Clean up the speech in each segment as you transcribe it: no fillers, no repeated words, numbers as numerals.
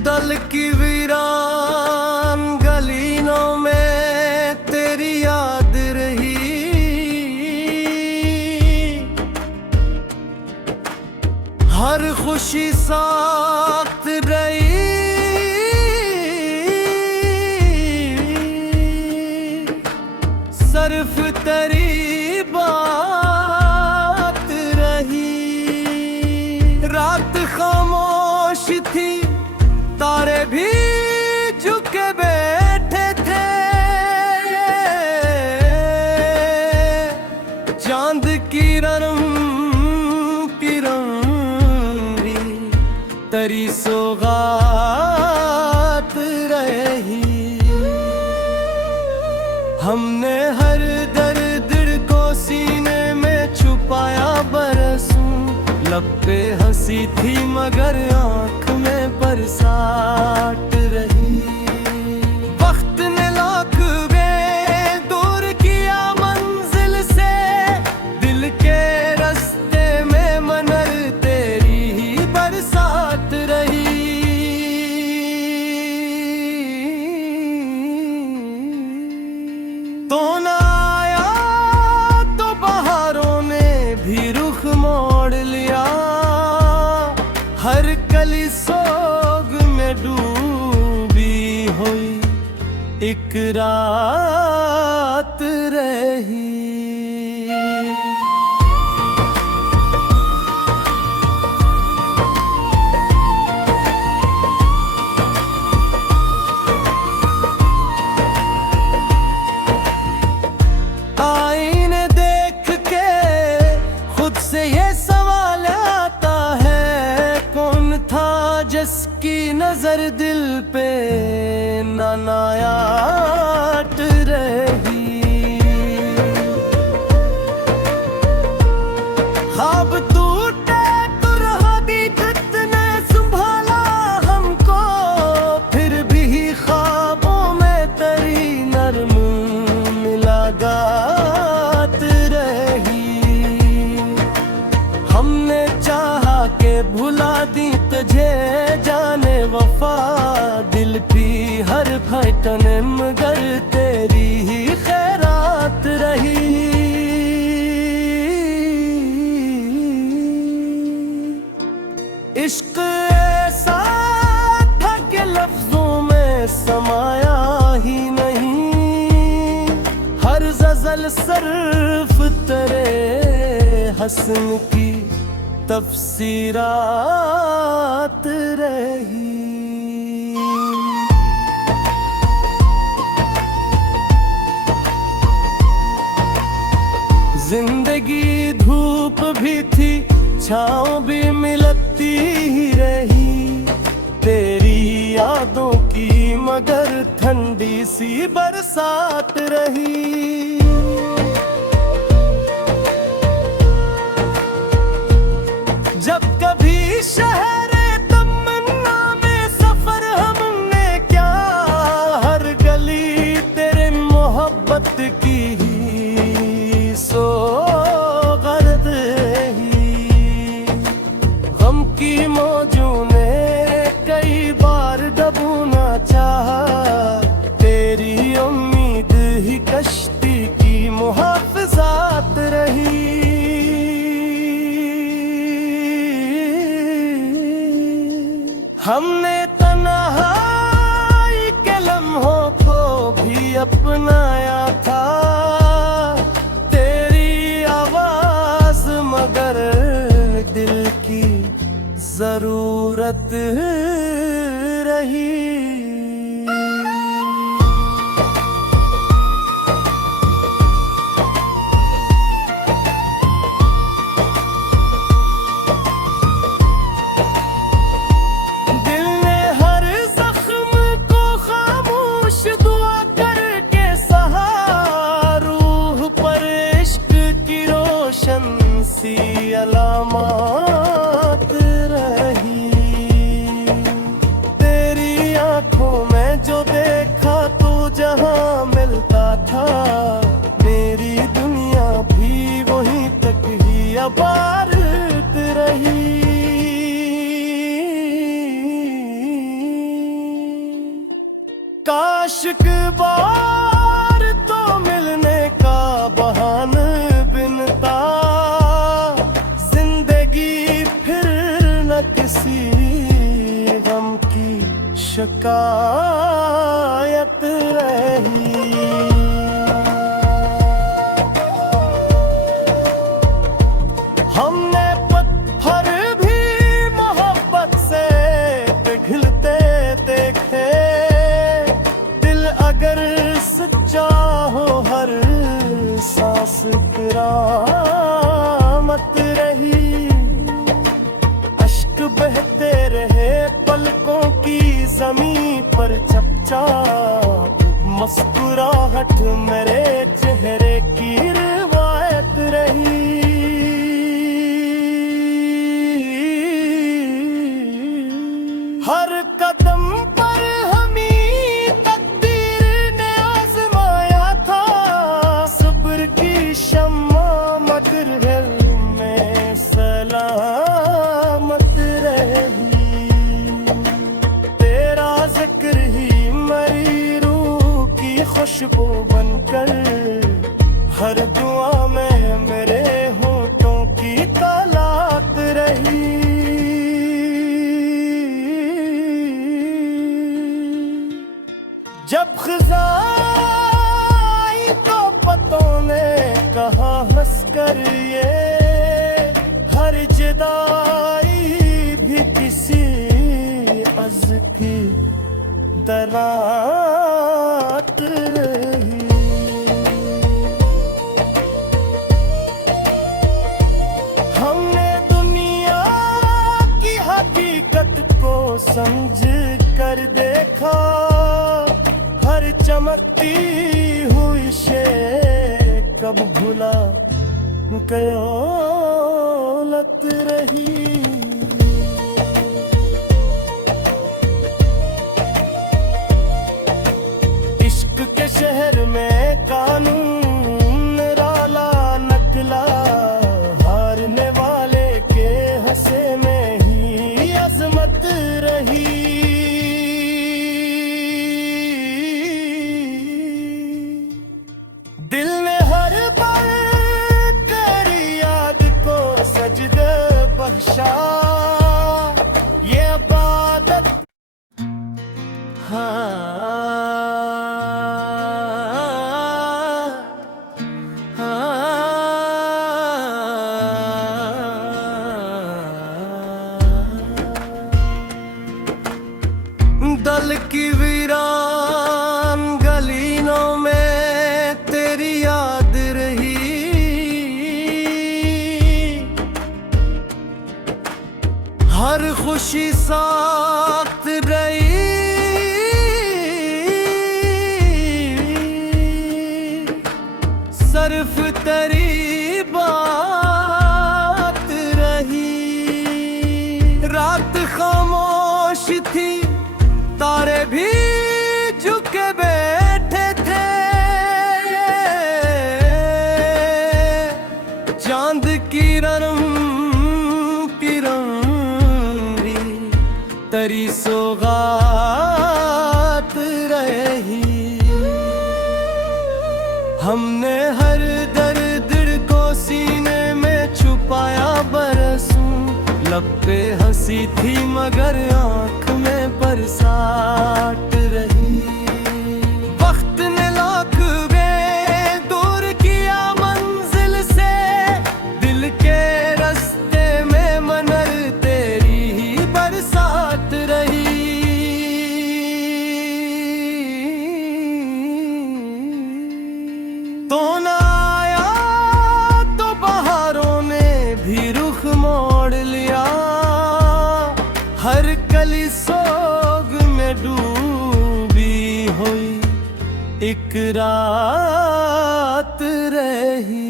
दल की वीरान गलियों में तेरी याद रही, हर खुशी साथ रही, सिर्फ तेरी बात रही। रात खामोश थी, तारे भी झुके बैठे थे, चांद की रंगी तेरी सौगात रही। हमने हर दर्द को सीने में छुपाया बरसों, लब पे हंसी थी मगर आँख में बरसात रही। वक्त ने लाख दूर किया मंजिल से, दिल के रास्ते में मगर तेरी ही बरसात रही। तो ना आया तो बहारों ने भी रुख मोड़ लिया, हर कली सोग में डूबी हुई एक रात रही। आईने देख के खुद से ये सवाल आता है, कौन था जिसकी नजर दिल पे नायात रही। ख्वाब टूटे तो रहा दीजत ने संभाला हमको, फिर भी ख्वाबों में तेरी नरम मुलाकात रही। हमने चाहा के भुला दी तुझे जाने वफा, दिल की हर फटन मगर तेरी ही खैरात रही। इश्क ऐसा था कि लफ्जों में समाया ही नहीं, हर गज़ल सिर्फ तेरे हस्न की तफसीरात रही। जिंदगी धूप भी थी, छाँव भी मिलती ही रही, तेरी यादों की मगर ठंडी सी बरसात रही। जब कभी शहर तमन्ना में सफर हमने क्या, हर गली तेरे मोहब्बत की ही सोगंध रही। गम की मौजों ने कई बार डूबना चाहा, तेरी उम्मीद ही कश्ती की मुहाफ़िज़ात रही। हमने तन्हाई के लम्हों को भी अपनाया था, तेरी आवाज मगर दिल की जरूरत रही। अलामात रही तेरी आशिक बार तो मिलने का बहाना बिनता, जिंदगी फिर न किसी गम की शिकायत रही। हमने पत्थर भी मोहब्बत से पिघलते देखे, दिल अगर सच्चा हो हर सांस करामत रही। अश्क बहते रहे पलकों की ज़मीं पर चपचाप, मुस्कुराहट मेरे चेहरे की रिवायत रही। हर कदम पर हमें तकदीर ने आजमाया था, सब्र की शम्मा मगर दिल में सलामत रही। तेरा जिक्र ही मेरी रूह की खुशबू बनकर, हर दुआ में मेरे होठों की तालात रही। जब ख़ज़ाई तो पतों ने कहा हंसकर ये, हर जुदाई भी किसी अज़ की दरात रही। हमने दुनिया की हकीकत को समझ कर देखा, हर चमकती हुई शे कब भुला कयोलत रही। इश्क के शहर में कानून निराला नकला, हारने वाले के हंसे में ही अजमत रही। दिल ने हर पल तेरी याद को सजदे बख्शा, ये इबादत दल की वीरान गलियों में तेरी याद रही। हर खुशी साथ रही, सिर्फ तेरी बात रही। रात खामोश थी, तारे भी झुके बैठे थे, चांद की रंगी तेरी सौगात रही। हमने हर दर्द को सीने में छुपाया बरसों, लब पे हंसी थी मगर आँख में बरसात रही। वक्त ने लाख बें दूर किया मंजिल से, दिल के रास्ते में मनर तेरी ही बरसात रही। तो ना आया तो बहारों ने भी रुख मोड़ लिया, हर कली सोग में डूबी हुई एक रात रही।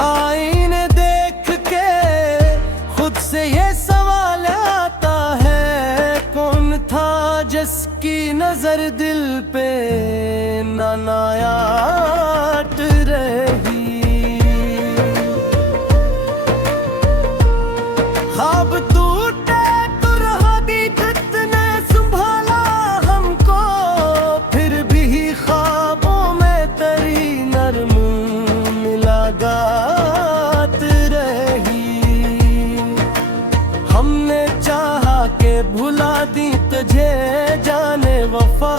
आईने देख के खुद से ये सवाल आता है, कौन था जिसकी नजर दिल पे नायाट रही, ख्वाब टूटे तो रहा दीजित ने संभाला हमको, फिर भी ख्वाबों में तेरी नरम मुलाकात रही। हमने चाहा के भुला दी तुझे जाने वफा,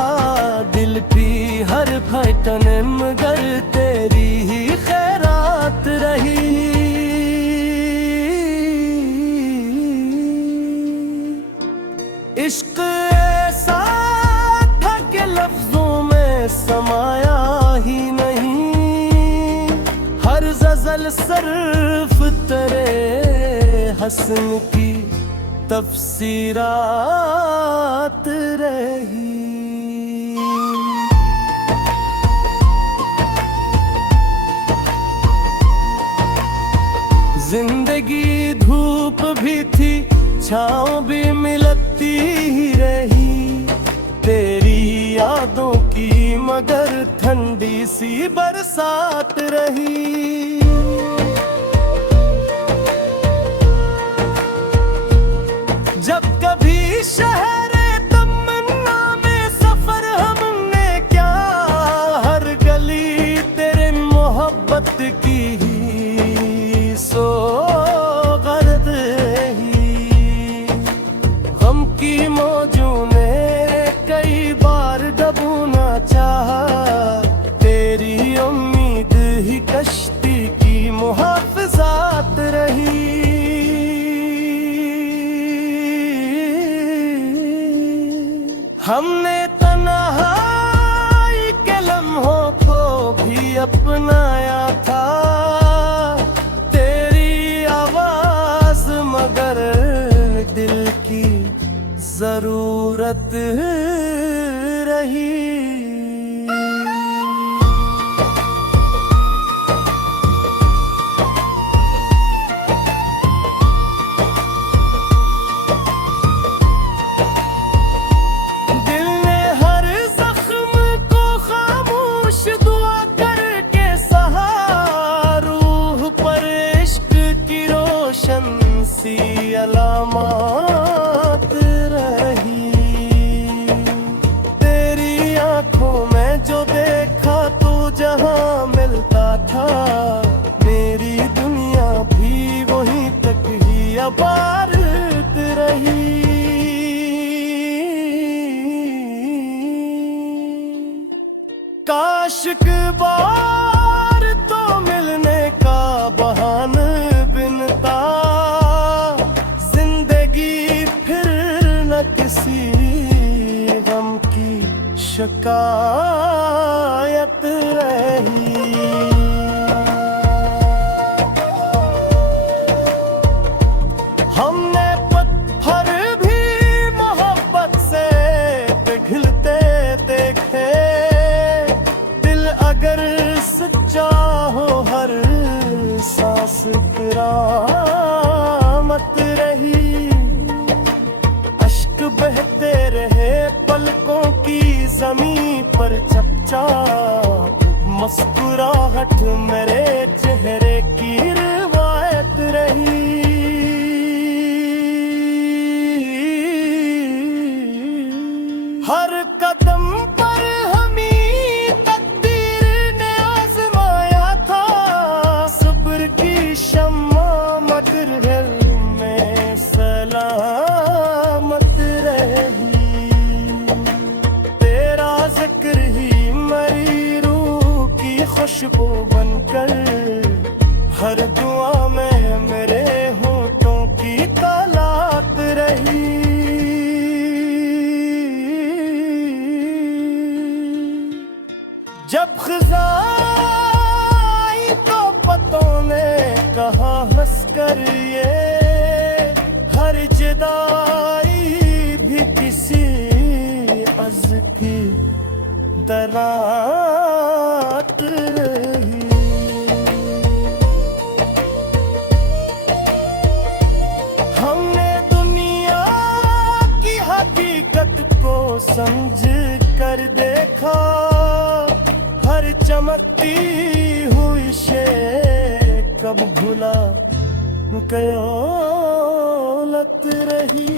दिल भी हर फटन मगर तेरी ही खैरात रही। इश्क ऐसा था कि लफ्जों में समाया ही नहीं, हर गजल सर्फ तेरे हसन की तफसीरात रही। जिंदगी धूप भी थी, छाँव भी मिलती ही रही, तेरी यादों की मगर ठंडी सी बरसात रही। जब कभी शहरे तमन्ना में सफर हमने क्या, हर गली तेरे मोहब्बत की ही सोगंध रही। गम की मौजों ने कई बार डूबना चाहा, तेरी उम्मीद ही कश्ती की मुहाफ़िज़ात रही। हमने तन्हाई के लम्हों को भी अपनाया था, तेरी आवाज मगर दिल की जरूरत रही। अलामात रही, तेरी आंखों में जो देखा तो जहां मिलता था, मेरी दुनिया भी वहीं तक ही अबारत रही। काश एक बार तो मिलने का बहाना बिनता, किसी गम की शिकायत रही। हमने पत्थर भी मोहब्बत से पिघलते देखे, दिल अगर सच्चा हो हर सांस करामत रही। बहते रहे पलकों की ज़मीं पर चपचाप, मुस्कुराहट मेरे चेहरे की रिवायत रही। हर कदम पर हमें तकदीर ने आज़माया था, सब्र की शम्मा मगर दिल में सलामत रही। तेरा जिक्र ही मेरी रूह की खुशबू बनकर, हर दुआ में मेरे होठों की तालात रही। जब ख़ज़ाई तो पतों ने कहा हंसकर ये, हर जुदाई भी किसी अज़ की दरात रही। हमने दुनिया की हकीकत को समझ कर देखा, हर चमकती हुई शे कब भुला कयोलत रही।